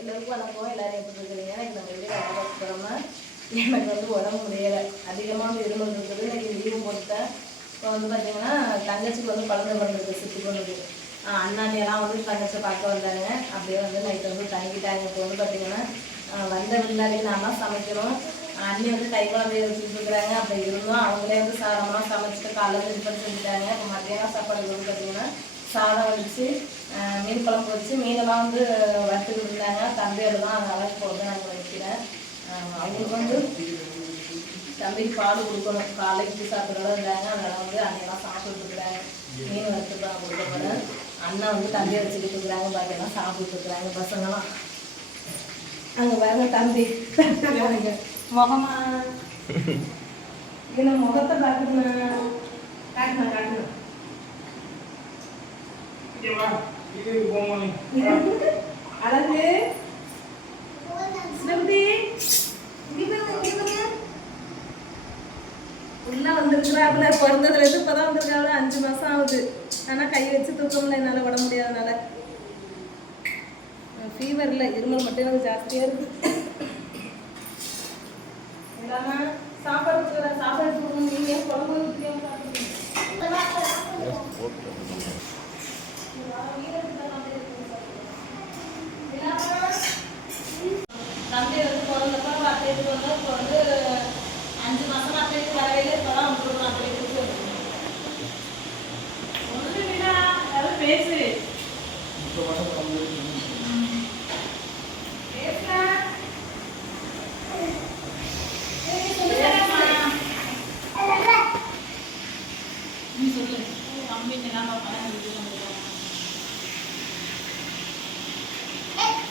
எல்லாருக்கும் வணக்கம் எல்லாரும் எப்படி இருக்கிறீங்க எனக்கு நம்ம வீடியோ போகிறோம்னா எனக்கு வந்து உடம்பு முடியலை. அதிகமாக இருமல் இருக்குது எனக்கு லீவு போட்டேன் இப்போ வந்து பார்த்தீங்கன்னா தங்கச்சிக்கு வந்து குழந்தை பண்ணுறது சுற்றி கொண்டது அண்ணாண்டியெல்லாம் வந்து தங்கச்சி பார்க்க வந்தாங்க. அப்படியே வந்து நைட்டு வந்து தங்கிட்டாங்க. இப்போ வந்து பார்த்தீங்கன்னா வந்த விருந்தாலே நான் தான் சமைக்கிறோம் அண்ணி வந்து கை குழந்தைய வச்சுருக்குறாங்க அப்படி இருந்தும் அவங்களே வந்து சாரமாக சமைச்சிட்டு காலையில் இது பண்ணி செஞ்சுட்டாங்க. இப்போ மத்தியானம் சாப்பாடு வந்து பார்த்தீங்கன்னா சாதம் வச்சு மீன் குழம்பு வச்சு மீனெல்லாம் வந்து வறுத்துட்டு இருந்தாங்க. தம்பியோட தான் அதனால வந்து நாங்கள் வைக்கிறேன். அவங்களுக்கு வந்து தம்பிக்கு பால் கொடுக்கணும். காலைக்கு சாப்பிட்றதா இருந்தாங்க. அதனால வந்து அன்னையெல்லாம் சாப்பிட்டு இருக்கிறாங்க. மீன் வறுத்து தான் கொடுக்க போகிறேன் அண்ணா வந்து தம்பியை வச்சுக்கிட்டு இருக்கிறாங்க. பாக்கியெல்லாம் சாப்பிட்டு இருக்கிறாங்க பசங்களாம் அங்கே பாருங்க தம்பி. பாருங்க முகமா இதுல முகத்தை பார்க்கணும்? காட்டணும் காட்டணும் அழகு. பாருங்க. உள்ள வந்திருக்கிறாப்புல பிறந்ததுல இருந்து இப்பதான் வந்திருக்காப்புல. அஞ்சு மாசம் ஆகுது. ஆனா கை வச்சு தூக்கம்ல என்னால விட முடியாதனால. ஃபீவர் இல்லை. இருமல் மட்டும் எனக்கு ஜாஸ்தியா இருக்கு. சாப்பாடு சாப்பாடு நீங்க குழம்பு தம்பி வந்து பிறந்தப்ப அத்தைக்கு வந்து இப்போ வந்து அஞ்சு மாசம் அத்தைக்கு வரவே இப்போதான் வந்துருக்கோம் அத்தைக்கு ஒன்று விடா யாரும் பேசு நீ சொல்லு. தம்பி நிலாம படம்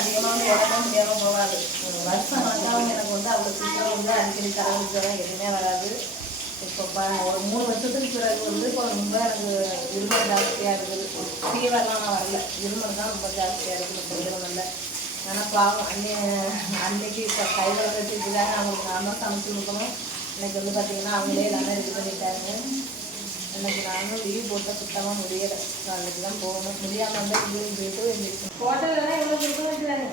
அதிகமாக வந்து உடம்பு முடியாமல் போகாது. ஒரு வருஷம் வந்தாலும் எனக்கு வந்து அவ்வளோ சீக்கிரம் வந்து அடிக்கடி தலைவலி ஜுரம் எதுவுமே வராது. இப்போ ப ஒரு மூணு வருஷத்துக்கு பிறகு வந்து இப்போ ரொம்ப எனக்கு இருமல் ஜாஸ்தியாக இருக்குது. ஃபீவர்லாம் நான் வரல. இருமல் தான் ரொம்ப ஜாஸ்தியாக இருக்குது இப்போ இருமல் ஆனால் பாவம் அன்னை அன்னைக்கு இப்போ கையில் வச்சுருக்காங்க அவங்களுக்கு நான் தான் சமைச்சு கொடுக்கணும். எனக்கு வந்து பார்த்தீங்கன்னா அவங்களே எல்லாமே இது பண்ணிட்டாங்க. எனக்கு நானும் லீவ் போட்டால் சுத்தமாக முடியலை. நாளைக்கு தான் போகணும். முடியாமல் இருந்தால் லீவ் போயிட்டு எங்களுக்கு ஹோட்டல்லாம் எவ்வளோ கொடுத்து வைக்கிறாங்க?